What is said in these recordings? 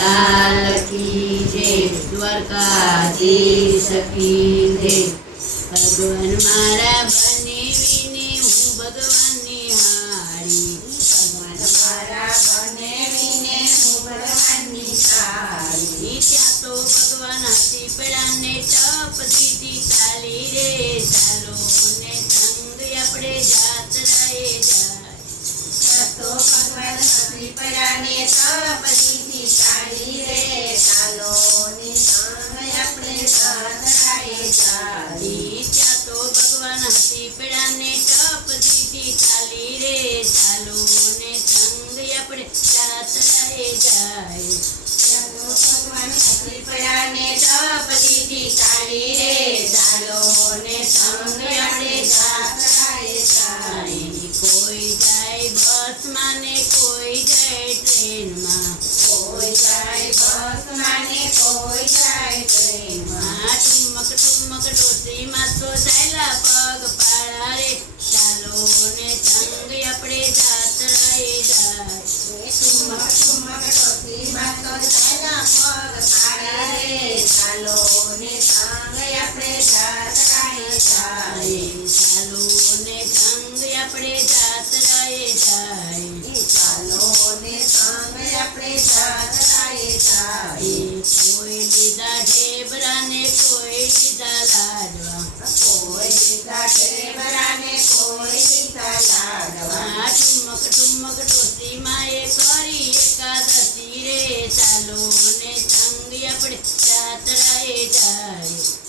લાલ કી જે દ્વારકાધીશ કી જે ભગવાન મારા બનેવીને હું ભગવાનની હારી ભગવાન મારા બનેવીને હું ભગવાનની હારી ત્યાં તો ભગવાન પેડાને ટપ દીધી ચાલી રે ચાલો ને સંગ આપણે જાત્રાએ જાય તો ભગવાન શ્રીપરાને તપદીથી કોઈ ડોસીમાં પગ પાળા રે ચાલો ને સંગ આપણે જાત્રાએ જાય પગ પાડે રે. ચાલો ને સંગ જાય. ચાલો ને સંગ આપણે જાત્રાએ જાય ચાલો ને સંગ આપણે જાત્રાએ જાય. કોઈ લીધા ઢેબરા ને કોઈ લીધા લાડવા કોઈ દીધા ઢેબરાને કોઈ દીધા લાડવા. આ ઠુમક ઠુમક ડોસીમાં એ કરી એકાદશી રે ચાલો ને સંગ આપણે જાત્રાએ જાય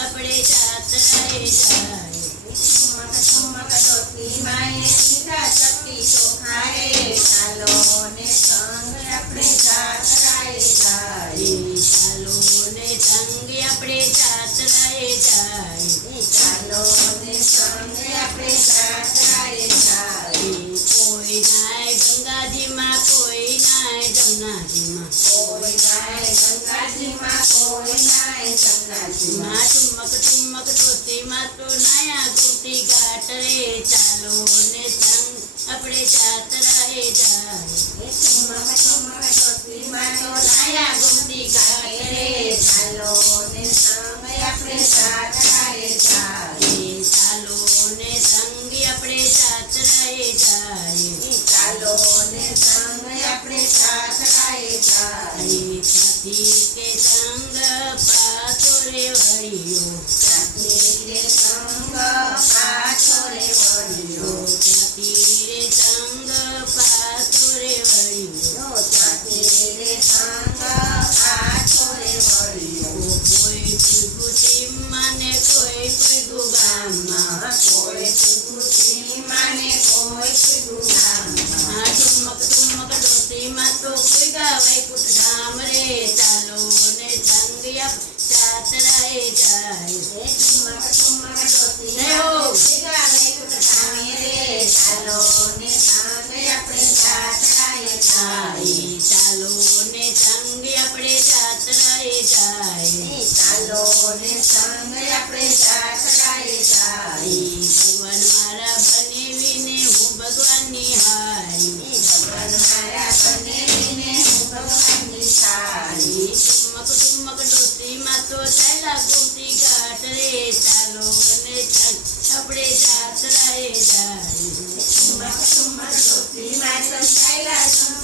આપણે જાત્રાએ જાય ઠુમક ઠુમક ડોસીમાં એ લીધા ચપટી ચોખા રે. ચાલો ને સંગ આપણે જાત્રાએ જાય. ચાલો ને સંગ આપણે સંતાજીમાં રે ચાલો ને આપણે જાત રહે જાય ચુમક ચુમક ધોતીમાં તો નયા ગાટ રે ચાલો ને આપણે જાત્રાએ જાય ચાલો ને સંગ આપણે જાત્રાએ જાય. સાથી કે સંગ પાછો રે વળ્યો સાથે રે સંગ પાછો રે વળ્યો. સાથી રે સંગ પાછો રે વળ્યો સાથે રે સંગ પાછો રે વળ્યો. કોઈ કીધું સીમમાં ને કોઈ કીધું તો કોઈ ગાવાય કુટધામ રે ચાલો ને સંગ આપ જાત્રાએ જાય એ ઠુમક ઠુમક ડોસી જય હો. ગાવે કુટધામે રે. ચાલો ને સંગ આપણે જાત્રાએ જાય. ચાલો ને સંગ આપણે જાત્રાએ જાય ચાલો ને સંગ આપણે ગોમતી ઘાટ રે ચાલો જાય.